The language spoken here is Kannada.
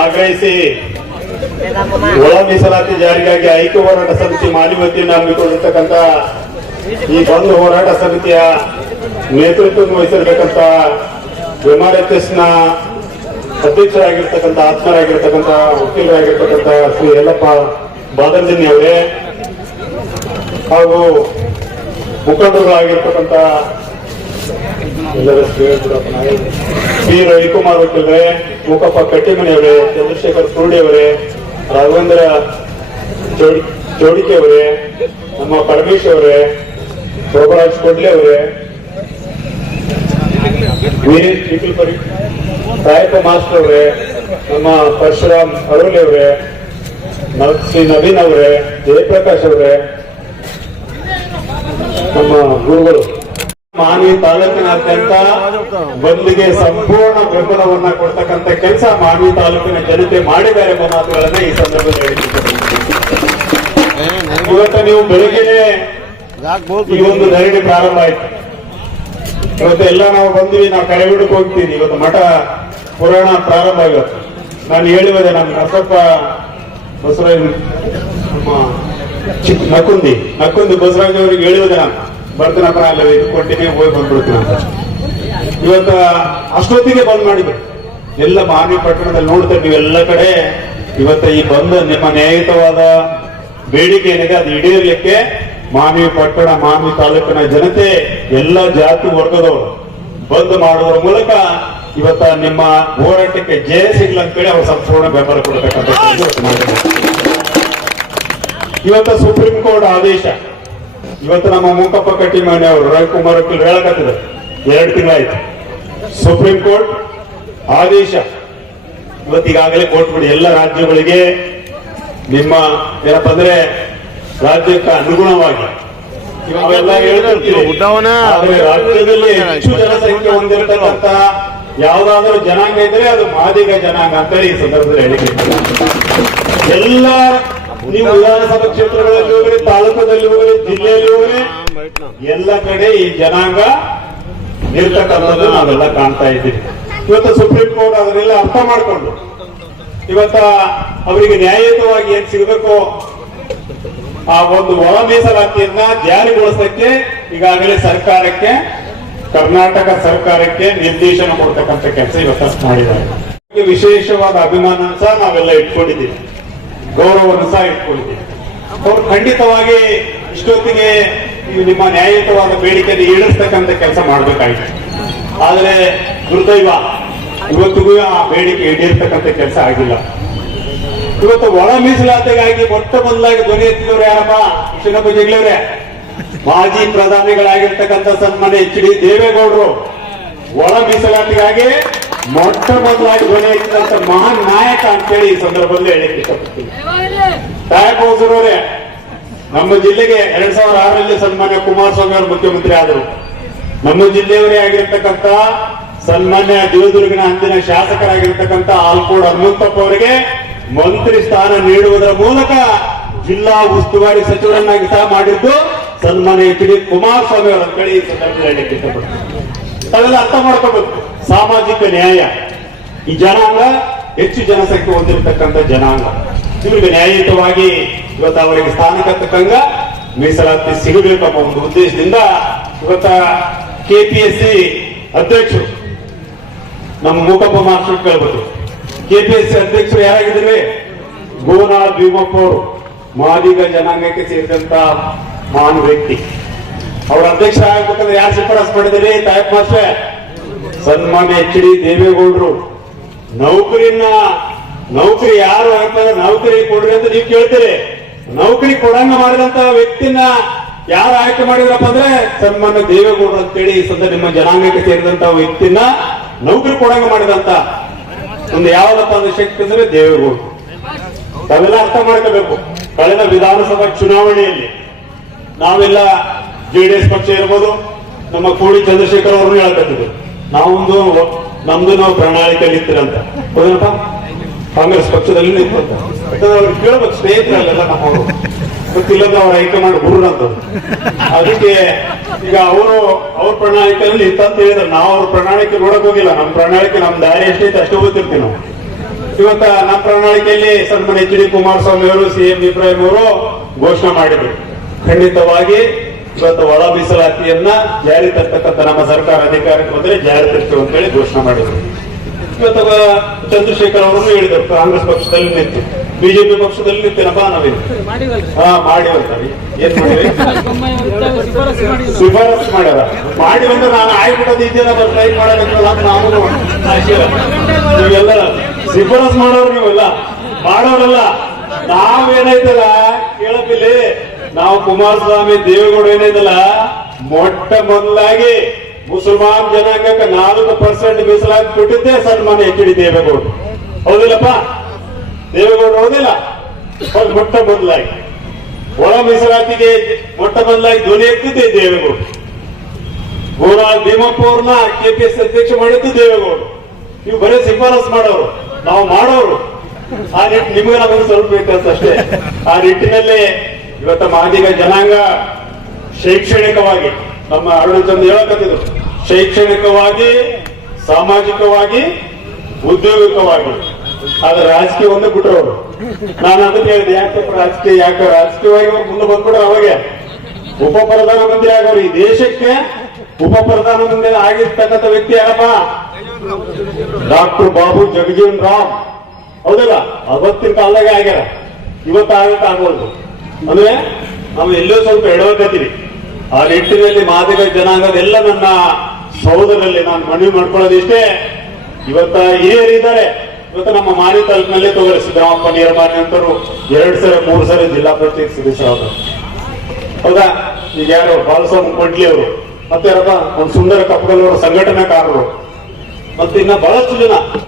ಆಗ್ರಹಿಸಿ. ಒಳ ಮೀಸಲಾತಿ ಜಾರಿಗಾಗಿ ಐಕ್ಯ ಹೋರಾಟ ಸಮಿತಿ ಮಾಲಿ ವತಿಯನ್ನು ಹಮ್ಮಿಕೊಂಡಿರ್ತಕ್ಕಂಥ ಈ ಬಂದ್ ಹೋರಾಟ ಸಮಿತಿಯ ನೇತೃತ್ವ ವಹಿಸಿರ್ತಕ್ಕಂಥ ವಿಮಾನ ನ ಅಧ್ಯಕ್ಷರಾಗಿರ್ತಕ್ಕಂಥ, ಆತ್ಮರಾಗಿರ್ತಕ್ಕಂಥ, ವಕೀಲರಾಗಿರ್ತಕ್ಕಂಥ ಶ್ರೀ ಯಲ್ಲಪ್ಪ ಬಾದರ್ಜಿನಿ ಅವರೇ ಹಾಗೂ ಮುಖಂಡರುಗಳಾಗಿರ್ತಕ್ಕಂಥ ಎಲ್ಲರ. ಪಿ ರವಿಕುಮಾರ್ ವಕೀಲರೇ ಮೂಕಪ್ಪ ಕಟ್ಟಿಮನಿ ಅವರೇ ಚಂದ್ರಶೇಖರ್ ಕುರುಡಿಯವರೇ ರಾಘವೇಂದ್ರ ಜೋಡಿಕೆ ಅವರೇ ನಮ್ಮ ಪರಮೇಶ್ ಅವರೇ ಶೋಭರಾಜ್ ಕೊಡ್ಲೆ ಅವರೇ ವೀರೇಶ್ ಮಾಸ್ಟರ್ ಅವರೇ ನಮ್ಮ ಪರಶುರಾಮ್ ಅರೋಲಿ ಅವರೇ ಶ್ರೀ ನವೀನ್ ಅವರೇ, ಜಯಪ್ರಕಾಶ್ ಅವರೇ, ನಮ್ಮ ಗುರುಗಳು ಮಾನ್ವಿ ತಾಲೂಕಿನಾದ್ಯಂತ ಬಂದಿಗೆ ಸಂಪೂರ್ಣ ಬೆಂಬಲವನ್ನ ಕೊಡ್ತಕ್ಕಂತ ಕೆಲಸ ಮಾಡಿ ತಾಲೂಕಿನ ಜನತೆ ಮಾಡಿದ್ದಾರೆ ಎಂಬ ಮಾತುಗಳನ್ನ ಈ ಸಂದರ್ಭದಲ್ಲಿ ಹೇಳಿದ್ದೀನಿ ಇವತ್ತು ನೀವು ಬೆಳಿಗ್ಗೆ ಈ ಒಂದು ಧರಣಿ ಪ್ರಾರಂಭ ಆಯ್ತು. ಇವತ್ತು ಎಲ್ಲ ನಾವು ಬಂದ್ವಿ, ನಾವು ಕರೆಬಿಡಕ್ಕೆ ಹೋಗ್ತೀವಿ. ಇವತ್ತು ಮಠ ಪುರಾಣ ಪ್ರಾರಂಭ ಆಗುತ್ತೆ ನಾನು ಹೇಳಿದೆ ನಮ್ಮ ನರಸಪ್ಪ ಬಸವರಾಜ್, ನಮ್ಮ ನಕುಂದಿ ನಕುಂದಿ ಬಸವರಾಜ್ ಅವರಿಗೆ ಹೇಳಿದೆ ನಾನು. ಬರ್ತೀನಪ್ಪ ಅಲ್ಲ ಕೊಟ್ಟಿಗೆ ಹೋಗಿ ಬಂದ್ಬಿಡ್ತೀವಿ ಅಂತ. ಇವತ್ತ ಅಷ್ಟೊತ್ತಿಗೆ ಬಂದ್ ಮಾಡಿದ್ರು ಎಲ್ಲ ಮಾನವಿ ಪಟ್ಟಣದಲ್ಲಿ ನೋಡ್ತಾ ಎಲ್ಲ ಕಡೆ. ಇವತ್ತ ಈ ಬಂದ್ ನಿಮ್ಮ ನ್ಯಾಯಯುತವಾದ ಬೇಡಿಕೆ ಏನಿದೆ ಅದು ಈಡೇರ್ಲಿಕ್ಕೆ ಮಾನವಿ ಪಟ್ಟಣ ಮಾನವಿ ತಾಲೂಕಿನ ಜನತೆ, ಎಲ್ಲ ಜಾತಿ ವರ್ಗದವರು ಬಂದ್ ಮಾಡುವ ಮೂಲಕ ಇವತ್ತ ನಿಮ್ಮ ಹೋರಾಟಕ್ಕೆ ಜಯ ಸಿಗ್ಲ ಅಂತೇಳಿ ಅವರು ಸಂಪೂರ್ಣ ಬೆಂಬಲ ಕೊಡತಕ್ಕಂಥ ಇವತ್ತ ಸುಪ್ರೀಂ ಕೋರ್ಟ್ ಆದೇಶ. ಇವತ್ತು ನಮ್ಮ ಮೂಕಪ್ಪ ಕಟ್ಟಿಮನೆ ಅವರು ರವಿಕುಮಾರ್ ವಕೀಲ್ ಹೇಳಕತ್ತಿದ್ರು. ಎರಡು ತಿಂಗಳಾಯ್ತು. ಸುಪ್ರೀಂ ಕೋರ್ಟ್ ಆದೇಶ. ಇವತ್ತಿಗಾಗಲೇ ಬಿಡಿ. ಎಲ್ಲ ರಾಜ್ಯಗಳಿಗೆ ನಿಮ್ಮ ಏನಪ್ಪ ಅಂದ್ರೆ ರಾಜ್ಯಕ್ಕೆ ಅನುಗುಣವಾಗಿ ಇವಾಗೆಲ್ಲ ಹೇಳ್ತಿರ್ತೀವಿ. ಉದ್ದವನ ಆದ್ರೆ ರಾಜ್ಯದಲ್ಲಿ ಹೆಚ್ಚು ಜನಸಂಖ್ಯೆ ಹೊಂದಿರತಕ್ಕಂತ ಯಾವ್ದಾದ್ರೂ ಜನಾಂಗ ಇದ್ರೆ ಅದು ಮಾದಿಗ ಜನಾಂಗ ಅಂತೇಳಿ ಈ ಸಂದರ್ಭದಲ್ಲಿ ಹೇಳಿಕೆ. ಎಲ್ಲ ನೀವು ವಿಧಾನಸಭಾ ಕ್ಷೇತ್ರಗಳಲ್ಲಿ ಹೋಗ್ರಿ ತಾಲೂಕದಲ್ಲಿ ಹೋಗ್ರಿ ಜಿಲ್ಲೆಯಲ್ಲಿ ಹೋಗ್ರಿ ಎಲ್ಲ ಕಡೆ ಈ ಜನಾಂಗ ಇರ್ತಕ್ಕಂಥದ್ದು ನಾವೆಲ್ಲ ಕಾಣ್ತಾ ಇದ್ದೀವಿ. ಇವತ್ತು ಸುಪ್ರೀಂ ಕೋರ್ಟ್ ಅದನ್ನೆಲ್ಲ ಅರ್ಥ ಮಾಡಿಕೊಂಡು ಇವತ್ತ ಅವರಿಗೆ ನ್ಯಾಯಯುತವಾಗಿ ಏನ್ ಸಿಗಬೇಕು ಆ ಒಂದು ಒಳ ಮೀಸಲಾತಿಯನ್ನ ಜಾರಿಗೊಳಿಸಕ್ಕೆ ಈಗಾಗಲೇ ಸರ್ಕಾರಕ್ಕೆ, ಕರ್ನಾಟಕ ಸರ್ಕಾರಕ್ಕೆ ನಿರ್ದೇಶನ ಕೊಡ್ತಕ್ಕಂಥ ಕೆಲಸ ಇವತ್ತು ಮಾಡಿದ್ದಾರೆ. ವಿಶೇಷವಾದ ಅಭಿಮಾನ ಸಹ ನಾವೆಲ್ಲ ಇಟ್ಕೊಂಡಿದ್ದೀವಿ. ಗೌರವವನ್ನು ಸಹ ಇಟ್ಕೊಂಡಿದ್ದೀವಿ ಅವರು ಖಂಡಿತವಾಗಿ ಇಷ್ಟೊತ್ತಿಗೆ ನಿಮ್ಮ ನ್ಯಾಯಯುತವಾದ ಬೇಡಿಕೆಯನ್ನು ಈಡೇರಿಸ್ತಕ್ಕಂಥ ಕೆಲಸ ಮಾಡಬೇಕಾಯಿತು. ಆದರೆ ದುರ್ದೈವ, ಇವತ್ತಿಗೂ ಆ ಬೇಡಿಕೆ ಈಡೇರ್ತಕ್ಕಂಥ ಕೆಲಸ ಆಗಿಲ್ಲ. ಇವತ್ತು ಒಳ ಮೀಸಲಾತಿಗಾಗಿ ಮೊಟ್ಟ ಮೊದಲಾಗಿ ಧ್ವನಿ ಎತ್ತಿದವರು ಯಾರಪ್ಪ? ಶಿವಪ್ಪ ಜಗ್ಲವ್ರೆ ಮಾಜಿ ಪ್ರಧಾನಿಗಳಾಗಿರ್ತಕ್ಕಂಥ ಸನ್ಮಾನ್ಯ ಎಚ್ ಡಿ ದೇವೇಗೌಡರು. ಒಳ ಮೀಸಲಾತಿಗಾಗಿ ಮೊಟ್ಟ ಮೊದಲಾಗಿ ಧ್ವನಿ ಎತ್ತಿದಂತ ಮಹಾನ್ ನಾಯಕ ಅಂತೇಳಿ ಈ ಸಂದರ್ಭದಲ್ಲಿ ಹೇಳಕ್ಕೆ ಇಷ್ಟಪಡ್ತೀನಿ. ಅವರೇ ನಮ್ಮ ಜಿಲ್ಲೆಗೆ ಎರಡ್ ಸಾವಿರದ ಆರರಲ್ಲಿ ಸನ್ಮಾನ್ಯ ಕುಮಾರಸ್ವಾಮಿ ಅವರು ಮುಖ್ಯಮಂತ್ರಿ ಆದರು. ನಮ್ಮ ಜಿಲ್ಲೆಯವರೇ ಆಗಿರ್ತಕ್ಕಂಥ ಸನ್ಮಾನ್ಯ ದೇವದುರ್ಗಿನ ಅಂದಿನ ಶಾಸಕರಾಗಿರ್ತಕ್ಕಂಥ ಆಲ್ಕೋಡ್ ಹನುಮಂತಪ್ಪ ಅವರಿಗೆ ಮಂತ್ರಿ ಸ್ಥಾನ ನೀಡುವುದರ ಮೂಲಕ ಜಿಲ್ಲಾ ಉಸ್ತುವಾರಿ ಸಚಿವರನ್ನಾಗಿ ಸಹ ಮಾಡಿದ್ದು ಸನ್ಮಾನ್ಯ ಎಚ್ ಡಿ ಕುಮಾರಸ್ವಾಮಿ ಅವರ ಕಡೆ ಈ ಸಂದರ್ಭದಲ್ಲಿ ಹೇಳಲಿಕ್ಕೆ ಇಷ್ಟಪಡ್ತೀನಿ. ಅರ್ಥ ಮಾಡ್ಕೋಬೇಕು. ಸಾಮಾಜಿಕ ನ್ಯಾಯ. ಈ ಜನಾಂಗ ಹೆಚ್ಚು ಜನಸಂಖ್ಯೆ ಹೊಂದಿರತಕ್ಕಂಥ ಜನಾಂಗ. ಇವರಿಗೆ ನ್ಯಾಯಯುತವಾಗಿ ಇವತ್ತು ಅವರಿಗೆ ಸ್ಥಾನಕ್ಕೆ ತಕ್ಕಂಗ ಮೀಸಲಾತಿ ಸಿಗಬೇಕು ಒಂದು ಉದ್ದೇಶದಿಂದ ಇವತ್ತ ಕೆಪಿಎಸ್ಸಿ ಅಧ್ಯಕ್ಷರು, ನಮ್ಮ ಮೂಕಪ್ಪ ಮಾಸ್ಟರ್ ಕೇಳ್ಬೋದು ಕೆಪಿಎಸ್ಸಿ ಅಧ್ಯಕ್ಷರು ಯಾರಾಗಿದ್ರೆ? ಗೋನಾ ಭೀಮಪ್ಪ ಅವರು, ಮಾದಿಗ ಜನಾಂಗಕ್ಕೆ ಸೇರಿದಂತ ಮಹಾನ್ ವ್ಯಕ್ತಿ. ಅವರ ಅಧ್ಯಕ್ಷ ಆಗ್ಬೇಕಂದ್ರೆ ಯಾರು ಶಿಫಾರಸ್ ಮಾಡಿದಿರಿ ತಾಯಪ್ ಮಾಸ್ಟರ್? ಸನ್ಮಾನ್ಯ ಎಚ್ ಡಿ ದೇವೇಗೌಡರು, ನೌಕರಿನ, ನೌಕರಿ ಯಾರು ಹಾಕ್ತಾರೆ ನೌಕರಿ ಕೊಡ್ರಿ ಅಂತ ನೀವು ಕೇಳ್ತೀರಿ. ನೌಕರಿ ಕೊಡಂಗ ಮಾಡಿದಂತ ವ್ಯಕ್ತಿನ ಯಾರು ಆಯ್ಕೆ ಮಾಡಿದ್ರಪ್ಪ ಅಂದ್ರೆ ಸನ್ಮಾನ್ಯ ದೇವೇಗೌಡರು ಅಂತೇಳಿ ಈ ಸಂದ ನಿಮ್ಮ ಜನಾಂಗಕ್ಕೆ ಸೇರಿದಂತ ವ್ಯಕ್ತಿನ ನೌಕರಿ ಕೊಡಂಗ ಮಾಡಿದಂತ ಒಂದು ಯಾವ್ದಪ್ಪ ಅಂದ್ರೆ ಶಕ್ತಿ ಅಂದ್ರೆ ದೇವೇಗೌಡರು. ತಾವೆಲ್ಲ ಅರ್ಥ ಮಾಡ್ಕೋಬೇಕು. ಕಳೆದ ವಿಧಾನಸಭಾ ಚುನಾವಣೆಯಲ್ಲಿ ನಾವೆಲ್ಲ ಜೆಡಿಎಸ್ ಪಕ್ಷ ಇರ್ಬೋದು, ನಮ್ಮ ಕೋಡಿ ಚಂದ್ರಶೇಖರ್ ಅವರು ಹೇಳ್ಕತ್ತಿದ್ರು ನಾವೊಂದು ನಮ್ದು ನಾವು ಪ್ರಣಾಳಿಕೆಯಲ್ಲಿ ನಿಂತಿರಂತ ಹೌದಪ್ಪ ಕಾಂಗ್ರೆಸ್ ಪಕ್ಷದಲ್ಲಿ ನಿಂತಂತ ಯಾಕಂದ್ರೆ ಅವ್ರಿಗೆ ಕೇಳ್ಬೇಕು ಸ್ನೇಹಿತರಲ್ಲೆಲ್ಲ ನಮ್ಮವರು ಗೊತ್ತಿಲ್ಲದ ಅವ್ರ. ಹೈಕಮಾಂಡ್ ಅದಕ್ಕೆ ಈಗ ಅವರು, ಅವ್ರ ಪ್ರಣಾಳಿಕೆಯಲ್ಲಿ ಇತ್ತಂತ ಹೇಳಿದ್ರೆ ನಾವು ಅವ್ರ ಪ್ರಣಾಳಿಕೆ ನೋಡಕ್ ಹೋಗಿಲ್ಲ. ನಮ್ಮ ಪ್ರಣಾಳಿಕೆ ನಮ್ ದಾರಿ ಎಷ್ಟೈತೆ ಅಷ್ಟು ಗೊತ್ತಿರ್ತೀವಿ ನಾವು. ಇವತ್ತ ನಮ್ಮ ಪ್ರಣಾಳಿಕೆಯಲ್ಲಿ ಸನ್ಮಾನ್ಯ ಎಚ್ ಡಿ ಕುಮಾರಸ್ವಾಮಿ ಅವರು ಸಿಎಂ ಇಬ್ರಾಹಿಂ ಅವರು ಘೋಷಣೆ ಮಾಡಿದ್ರು. ಖಂಡಿತವಾಗಿ ಇವತ್ತು ಒಳ ಮೀಸಲಾತಿಯನ್ನ ಜಾರಿ ತರ್ತಕ್ಕಂಥ ನಮ್ಮ ಸರ್ಕಾರ ಅಧಿಕಾರಕ್ಕೆ ಬಂದರೆ ಜಾರಿ ತರ್ತೇವೆ ಅಂತ ಹೇಳಿ ಘೋಷಣೆ ಮಾಡಿದ್ರು. ಇವತ್ತು ಚಂದ್ರಶೇಖರ್ ಅವರನ್ನು ಹೇಳಿದರು, ಕಾಂಗ್ರೆಸ್ ಪಕ್ಷದಲ್ಲಿ ನಿಂತು. ಬಿಜೆಪಿ ಪಕ್ಷದಲ್ಲಿ ನಿಂತಿನಪ್ಪ ನಾವೇನು ಹಾ ಮಾಡಿವಂತಾವಿ ಏನ್ ಮಾಡಿವಿ? ಶಿಫಾರಸು ಮಾಡಿ ಅಂದ್ರೆ ನಾನು ಆಗ್ಬಿಡೋದು ಇದೆಯಲ್ಲ ಟ್ರೈ ಮಾಡಲ್ಲ ಅಂತ ನಾವು ನೀವೆಲ್ಲ ಶಿಫಾರಸ್ ಮಾಡೋರು ನೀವೆಲ್ಲ. ಮಾಡೋರಲ್ಲ. ನಾವೇನೈತಲ್ಲ ಕೇಳಪಿಲ್ಲಿ ನಾವು ಕುಮಾರಸ್ವಾಮಿ ದೇವೇಗೌಡ ಏನಿದಲ್ಲ ಮೊಟ್ಟ ಮೊದಲಾಗಿ ಮುಸಲ್ಮಾನ್ ಜನಾಂಗಕ್ಕೆ ನಾಲ್ಕು ಪರ್ಸೆಂಟ್ ಮೀಸಲಾತಿ ಕೊಟ್ಟಿದ್ದೆ ಸನ್ಮಾನ ಎಚ್ ಡಿ ದೇವೇಗೌಡ. ಹೌದಿಲ್ಲಪ್ಪ? ದೇವೇಗೌಡ ಹೌದಿಲ್ಲ? ಹೌದು, ಮೊಟ್ಟ ಮೊದಲಾಗಿ. ಒಳ ಮೀಸಲಾತಿಗೆ ಮೊಟ್ಟ ಮೊದಲಾಗಿ ಧ್ವನಿ ಎತ್ತಿದ್ದೆ ದೇವೇಗೌಡ. ಗೋರಾ ಭೀಮಪ್ಪ ಅವ್ರನ್ನ ಕೆಪಿಎಸ್ ಅಧ್ಯಕ್ಷ ಮಾಡಿದ್ದು ದೇವೇಗೌಡ. ನೀವು ಬರೀ ಶಿಫಾರಸ್ ಮಾಡೋರು, ನಾವು ಮಾಡೋರು. ಆ ನಿಟ್ಟು ನಿಮ್ಗೆ ನಮಗೆ ಸ್ವಲ್ಪ ವ್ಯತ್ಯಾಸ ಅಷ್ಟೇ. ಆ ನಿಟ್ಟಿನಲ್ಲಿ ಇವತ್ತ ಮಾದಿಗ ಜನಾಂಗ ಶೈಕ್ಷಣಿಕವಾಗಿ, ನಮ್ಮ ಅರುಣಚಂದ್ ಹೇಳಕತ್ತಿದ್ರು, ಶೈಕ್ಷಣಿಕವಾಗಿ, ಸಾಮಾಜಿಕವಾಗಿ, ಉದ್ಯೋಗಿಕವಾಗಿ. ಆದ್ರೆ ರಾಜಕೀಯ ಒಂದು ಬಿಟ್ರು ಅವರು. ನಾನು ಅದಕ್ಕೆ ಹೇಳಿದೆ, ಯಾಕೆ ರಾಜಕೀಯ, ಯಾಕೆ ರಾಜಕೀಯವಾಗಿ ಮುಂದೆ ಬಂದ್ಬಿಟ್ರೆ ಅವಾಗೆ? ಉಪ ಪ್ರಧಾನಮಂತ್ರಿ ಆಗೋರು ಈ ದೇಶಕ್ಕೆ ಉಪ ಪ್ರಧಾನಮಂತ್ರಿ ಆಗಿರ್ತಕ್ಕಂಥ ವ್ಯಕ್ತಿ ಯಾರಪ್ಪ? ಡಾಕ್ಟರ್ ಬಾಬು ಜಗಜೀವನ್ ರಾಮ್. ಹೌದಲ್ಲ? ಅವತ್ತಿನ ಕಾಲದಾಗ ಆಗ್ಯಾರ. ಇವತ್ತು ಆಗೋದು ಅಂದ್ರೆ ನಾವು ಎಲ್ಲೋ ಸ್ವಲ್ಪ ಎಡವಕತ್ತೀವಿ ಆ ನಿಟ್ಟಿನಲ್ಲಿ ಮಾದಿಗ ಜನಾಂಗದೆಲ್ಲ ನನ್ನ ಸಹೋದರಲ್ಲಿ ನಾನು ಮನವಿ ಮಾಡ್ಕೊಳ್ಳೋದಿಷ್ಟೇ. ಇವತ್ತ ಹಿರಿಯರಿದ್ದಾರೆ. ಇವತ್ತು ನಮ್ಮ ಮಾರಿ ತಾಲೂಕಿನಲ್ಲೇ ತಗೋರಿ ಸಿದ್ದರಾಮಪ್ಪ ನೀರಮಾನ್ಯ ಅಂತರು ಎರಡು ಸರಿ, ಮೂರು ಸರಿ ಜಿಲ್ಲಾ ಪಂಚಾಯತ್ ಸದಸ್ಯರಾದ್ರು ಹೌದಾ? ಈಗ ಯಾರು? ಬಾಲಸ್ವಾಮಿ ಕೊಡ್ಲಿ ಅವರು. ಮತ್ತೆ ಯಾರಪ್ಪ? ಒಂದು ಸುಂದರ ಕಪ್ಪಗಲ್ ಅವರ ಸಂಘಟನಾಕಾರರು. ಮತ್ತೆ ಇನ್ನ ಬಹಳಷ್ಟು ಜನ.